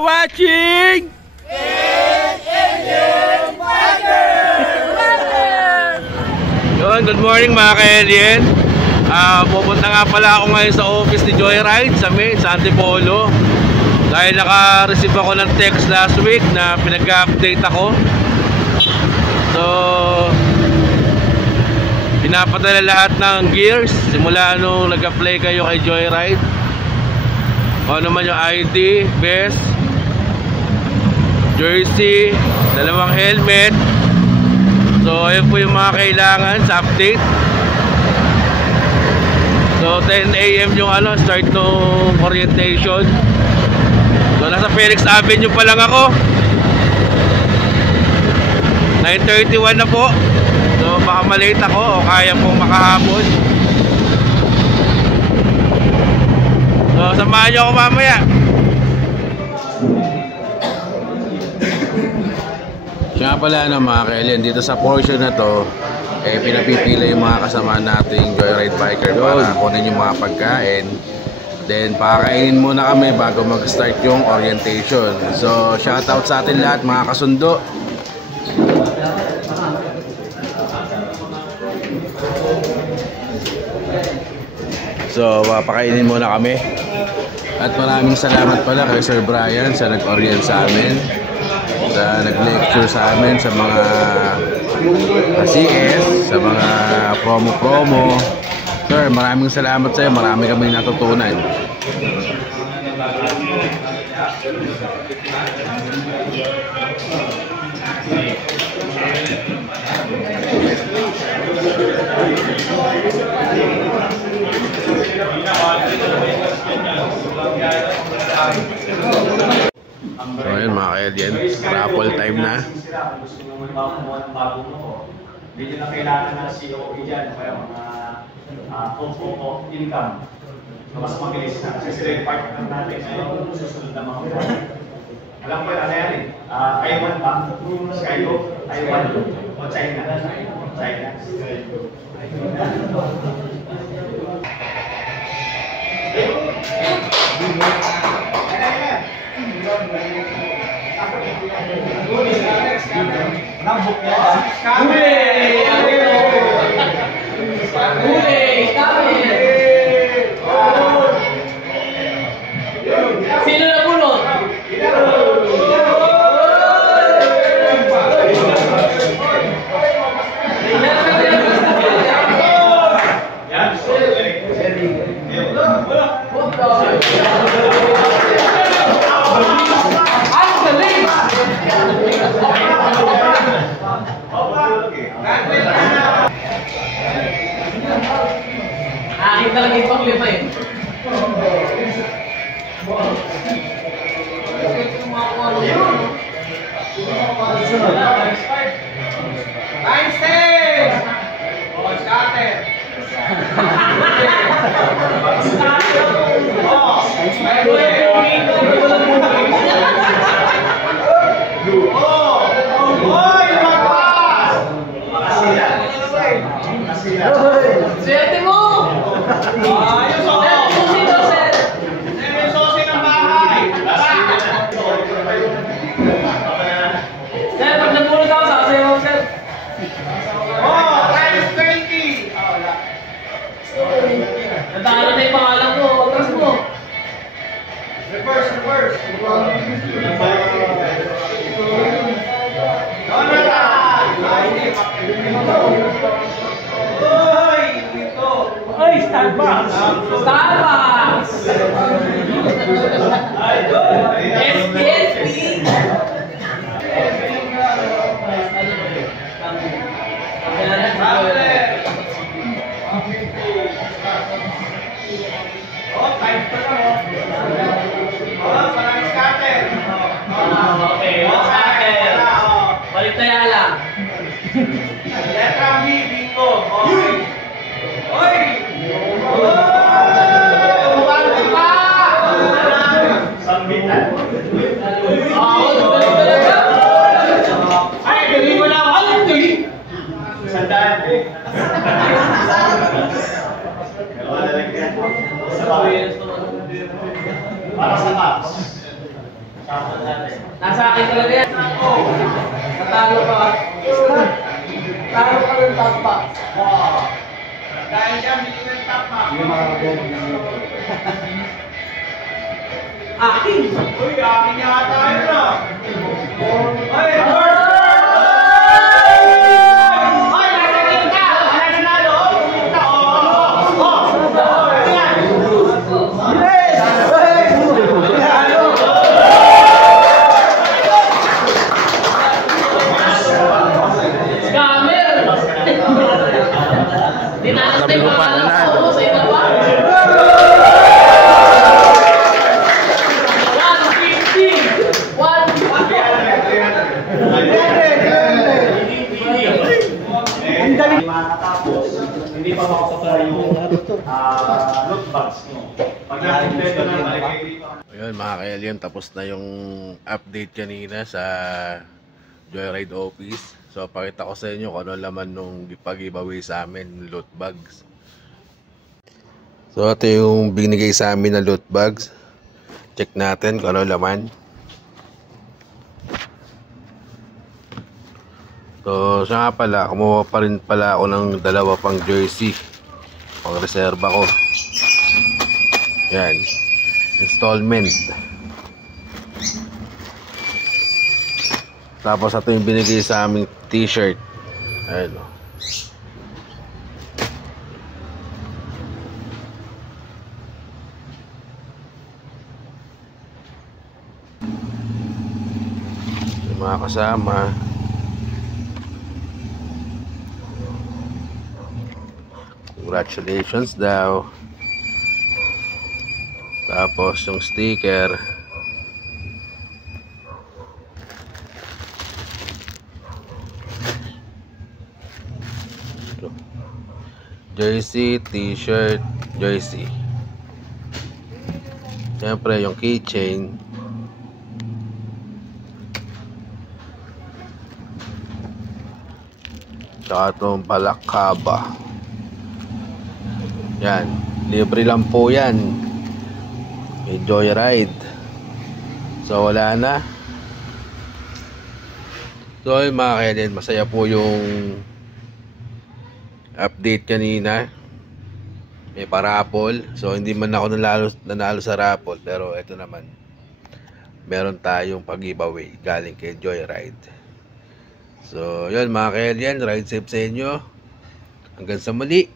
are watching Yun, good morning mga ka-alien. Pupunta nga pala ako ngayon sa office ni Joyride sa Antipolo. Dahil naka-receive ako ng text last week na pinag-update ako. So pinapadala lahat ng gears simula nung nag-apply kayo kay Joyride. O naman yung ID, vest, jersey, dalawang helmet. So ayun po yung mga kailangan sa update. So 10 AM yung start ng orientation. So nasa Felix Avenue pa lang ako. 9:31 na po. So baka malate ako o kaya pong makahabol. So samahan nyo ako mamaya. Kaya pala mga ka-alien, dito sa portion na to pinapipila yung mga kasama nating Joyride biker para kunin yung mga pagkain. Then pakakainin muna kami bago mag-start yung orientation. So shoutout sa atin lahat mga kasundo. So papakainin muna kami. At maraming salamat pala kay Sir Brian sa nag-orient sa amin, sa nag-lecture sa amin sa mga CS, sa mga promo. Sir, maraming salamat sa iyo. Marami kami natutunan. So ayun mga ka-alien, raffle time na. Hindi nyo na kailangan ng COE dyan, kaya mga income. Mas mabilis na kasi sila yung partner natin ngayon, susunod na mga plan. Alam ko yun, ano yan eh? Taiwan ba? Skygo? Taiwan? O China? China? Sino na pulot? Akin talaga yung pang-lima eh. Time stay! Oh, started! Swerte mo! Ayos o! Sosi ng bahay! Sir, pag nagpulot ako, sasayaw ako, sir. Oh! Times 20! Natalo na yung pangalan ko. Atras mo. Reverse! Ay, Starbucks! Starbucks! SPSP! Oh, times pa na mo. Oh, parang scatter. Okay, scatter. Balik tayo lang. Letra B, bingo. Oy! Bumalaki pa! Sambitan. Balik talaga. Ay, galing mo lang. Alam ko eh. Sandaan eh. Dalawa na lang yan. Para sa maps. Nasa akin talaga yan. Natalo ka. Talo ka ng top box. Dahil dyan, bili ng top box. Akin! Uy, akin yata yun ah. Ay, Dinanatay pa ka lang ako sa ina pa. 150! Makakatapos, hindi pa makukuha yung loot box nyo. Pag na-impleto na, maligay dito. Ayun mga ka-alien, tapos na yung update kanina sa Joyride Office. So pakita ko sa inyo kung ano laman nung pag-giveaway sa amin, loot bags. So ito yung binigay sa amin na loot bags. Check natin kung ano laman. So siya nga pala, kumuha pa rin pala ako ng dalawa pang jersey, pang reserva ko. Yan, installment. Tapos ito yung binigay sa aming t-shirt. Ayun o. Yung mga kasama. Congratulations daw. Tapos yung sticker. Jersey, t-shirt, jersey. Siyempre yung keychain. Tsaka itong balakaba. Yan, libre lang po yan. May Joyride. So wala na. So yun mga ka-alien, masaya po yung update kanina. May pa-raffle. So hindi man ako nanalo sa raffle, pero ito naman, meron tayong pag-giveaway galing kay Joyride. So yun mga ka-alien, ride safe sa inyo. Hanggang sa muli.